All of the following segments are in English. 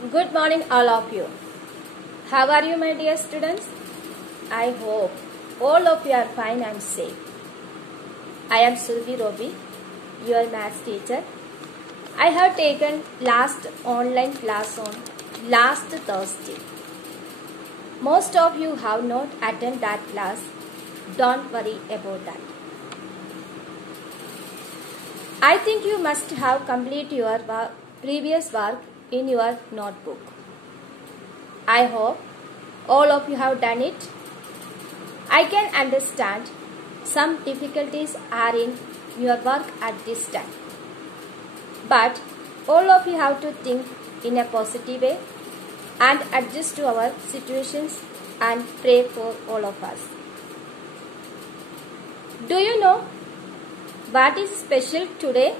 Good morning all of you. How are you my dear students? I hope all of you are fine and safe. I am Survi Robi, your maths teacher. I have taken last online class on last Thursday. Most of you have not attended that class. Don't worry about that. I think you must have completed your previous work in your notebook. I hope all of you have done it. I can understand some difficulties are in your work at this time. But all of you have to think in a positive way and adjust to our situations and pray for all of us. Do you know what is special today?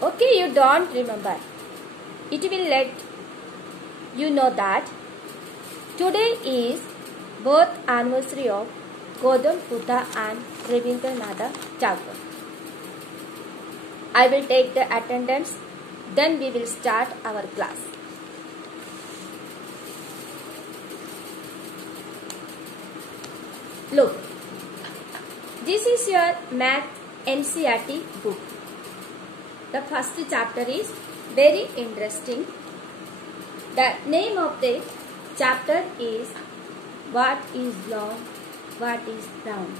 Okay, you don't remember. It will let you know that today is birth anniversary of Gautam Buddha and Rabindranath Tagore. I will take the attendance, then we will start our class. Look, this is your Math NCERT book. The first chapter is very interesting. The name of the chapter is What is long, what is round?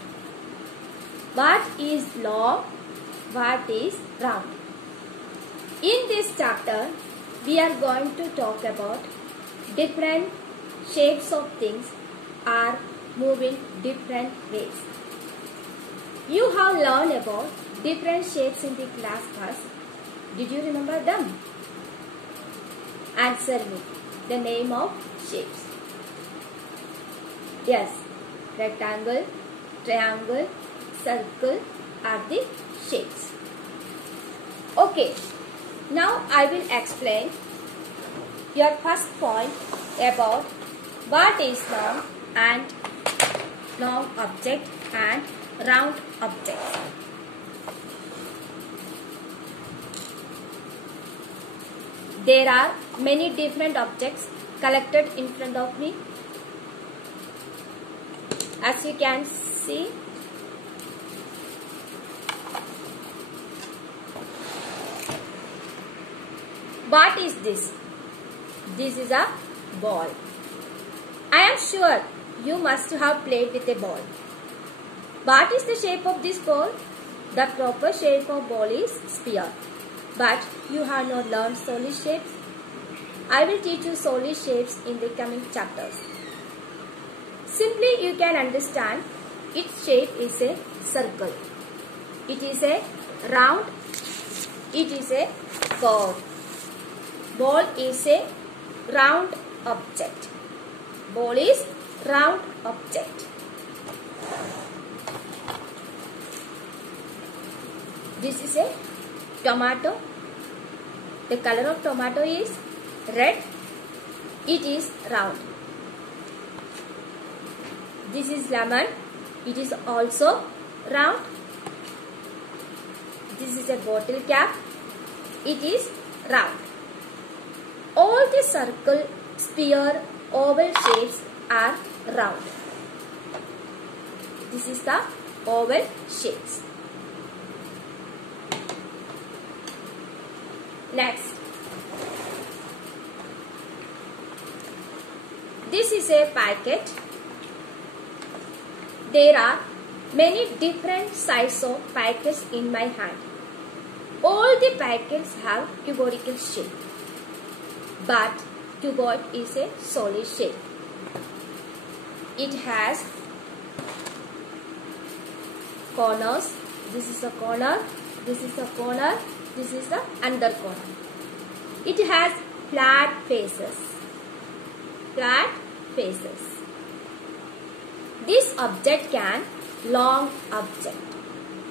What is long, what is round? In this chapter, we are going to talk about different shapes of things are moving different ways. You have learned about different shapes in the class first. Did you remember them? Answer me the name of shapes. Yes, rectangle, triangle, circle are the shapes. Okay, now I will explain your first point about what is long and long object and round objects. There are many different objects collected in front of me. As you can see, what is this? This is a ball. I am sure you must have played with a ball. What is the shape of this ball? The proper shape of ball is sphere. But you have not learned solid shapes. I will teach you solid shapes in the coming chapters. Simply you can understand its shape is a circle. It is a round. It is a curve. Ball is a round object. Ball is round object. This is a tomato. The color of tomato is red. It is round. This is lemon. It is also round. This is a bottle cap. It is round. All the circle, sphere, oval shapes are round. This is the oval shapes. Next, this is a packet. There are many different sizes of packets in my hand. All the packets have cuboidal shape, but cuboid is a solid shape. It has corners. This is a corner. This is a corner. This is the under corner. It has flat faces. Flat faces. This object can long object.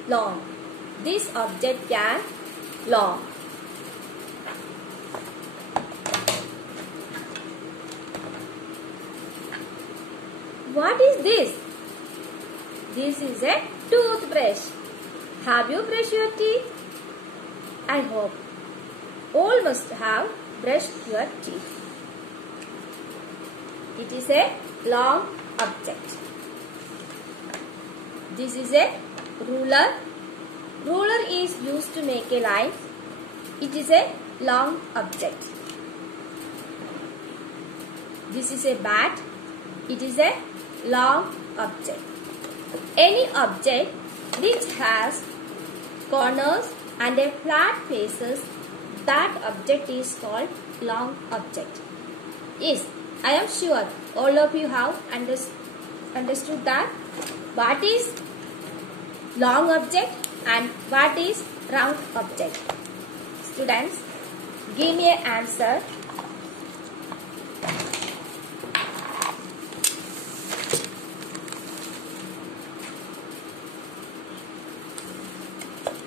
Long. This object can long. What is this? This is a toothbrush. Have you brushed your teeth? I hope all must have brush your teeth. It is a long object. This is a ruler. Ruler is used to make a line. It is a long object. This is a bat. It is a long object. Any object which has corners and a flat faces, that object is called long object. Yes, I am sure all of you have understood that what is long object and what is round object. Students, give me an answer.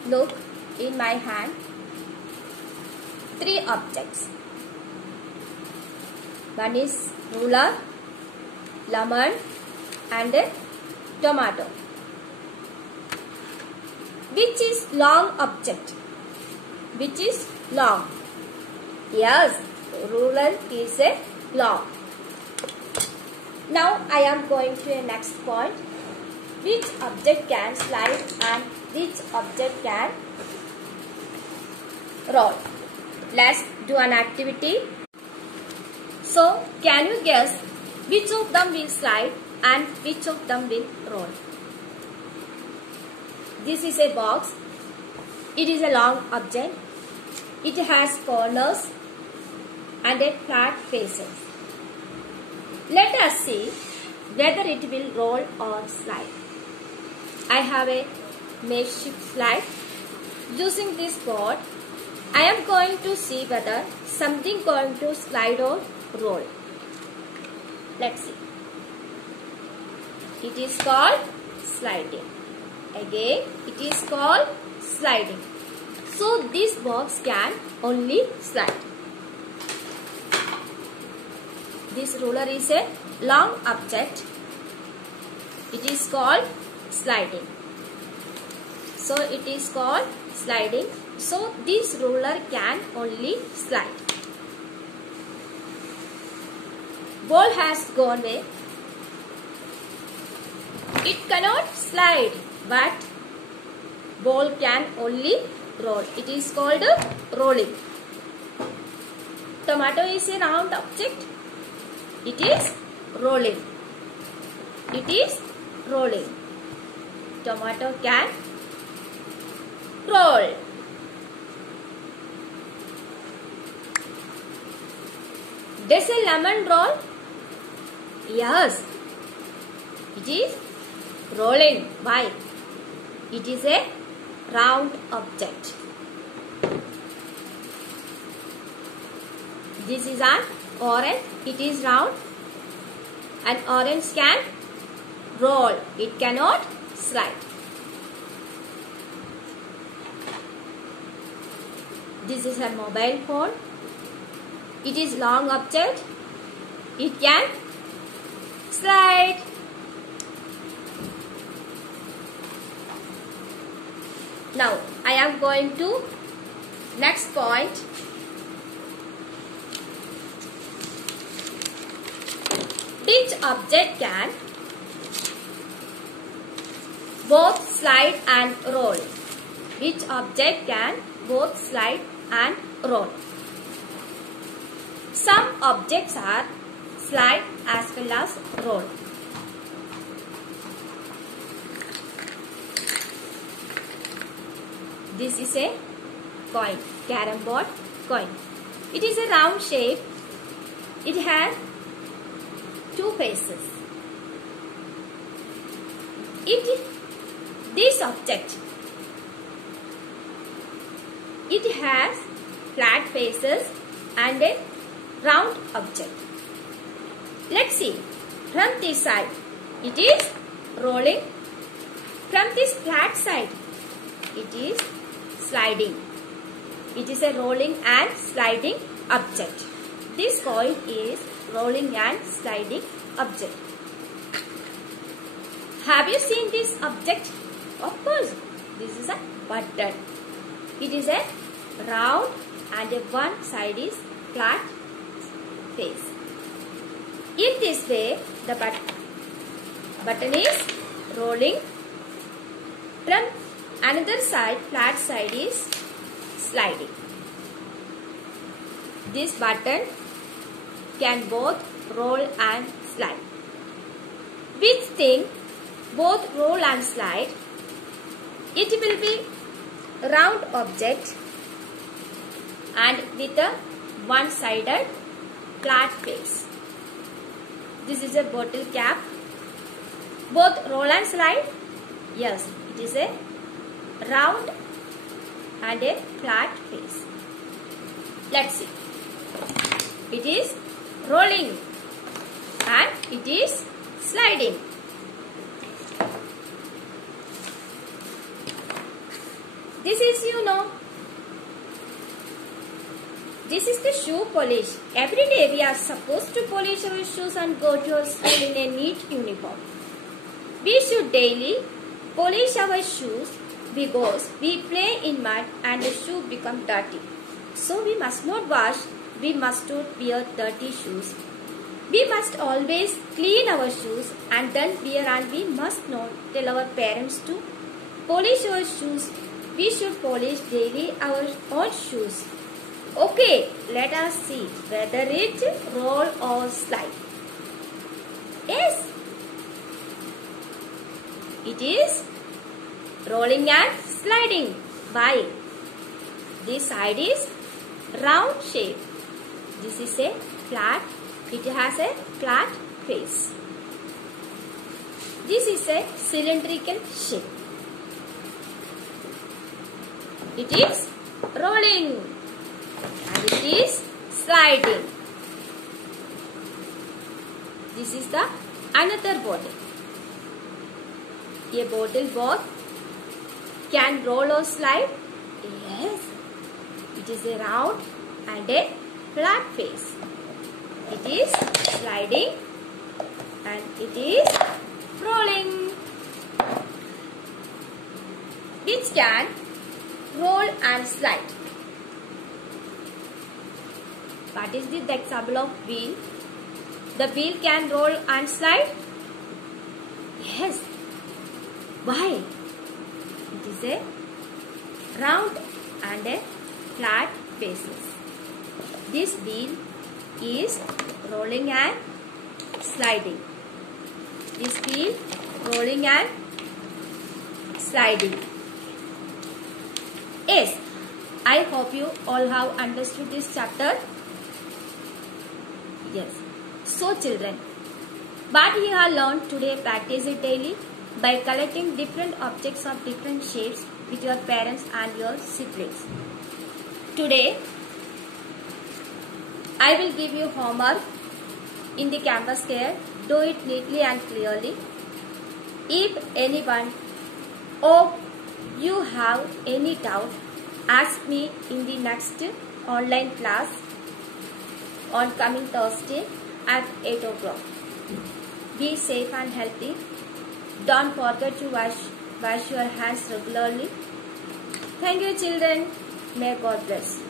Look in my hand. 3 objects. One is ruler, lemon and a tomato. Which is long object? Which is long? Yes, ruler is a long. Now I am going to a next point. Which object can slide and which object can roll? Let's do an activity. So, can you guess which of them will slide and which of them will roll? This is a box. It is a long object. It has corners and a flat faces. Let us see whether it will roll or slide. I have a makeshift slide. Using this board, I am going to see whether something going to slide or roll. Let's see. It is called sliding. Again, it is called sliding. So this box can only slide. This ruler is a long object. It is called sliding. So it is called sliding. So this ruler can only slide. Ball has gone away. It cannot slide, but ball can only roll. It is called rolling. Tomato is a round object. It is rolling. It is rolling. Tomato can roll. Does a lemon roll? Yes. It is rolling. Why? It is a round object. This is an orange. It is round. An orange can roll. It cannot slide. This is a mobile phone. It is long object. It can slide. Now I am going to next point. Which object can both slide and roll? Which object can both slide and roll? Some objects are slide as well as roll. This is a coin, carom board coin. It is a round shape. It has 2 faces. This object, it has flat faces and a round object. Let's see. From this side, it is rolling. From this flat side, it is sliding. It is a rolling and sliding object. This coin is rolling and sliding object. Have you seen this object? Of course, this is a button. It is a round and one side is flat face. In this way, the button is rolling. From another side, flat side is sliding. This button can both roll and slide. Which thing both roll and slide? It will be round object and with a one-sided flat face. This is a bottle cap. Both roll and slide? Yes, it is a round and a flat face. Let's see. It is rolling and it is sliding. This is, this is the shoe polish. Every day we are supposed to polish our shoes and go to our school in a neat uniform. We should daily polish our shoes because we play in mud and the shoe become dirty. So we must not wash, we must not wear dirty shoes. We must always clean our shoes and then wear, and we must not tell our parents to polish our shoes. We should polish daily our own shoes. Okay, let us see whether it roll or slide. Yes, it is rolling and sliding. Why? This side is round shape. This is a flat. It has a flat face. This is a cylindrical shape. It is rolling and it is sliding. This is the another bottle. A bottle both can roll or slide. Yes, it is a round and a flat face. It is sliding and it is rolling. Which can roll and slide? What is the example of wheel? The wheel can roll and slide? Yes. Why? It is a round and a flat faces. This wheel is rolling and sliding. This wheel rolling and sliding. Yes, I hope you all have understood this chapter. Yes. So children, what you have learned today, practice it daily by collecting different objects of different shapes with your parents and your siblings. Today, I will give you homework in the campus fair. Do it neatly and clearly. If anyone or you have any doubt, ask me in the next online class on coming Thursday at 8 o'clock. Be safe and healthy. Don't forget to wash your hands regularly. Thank you children. May God bless you.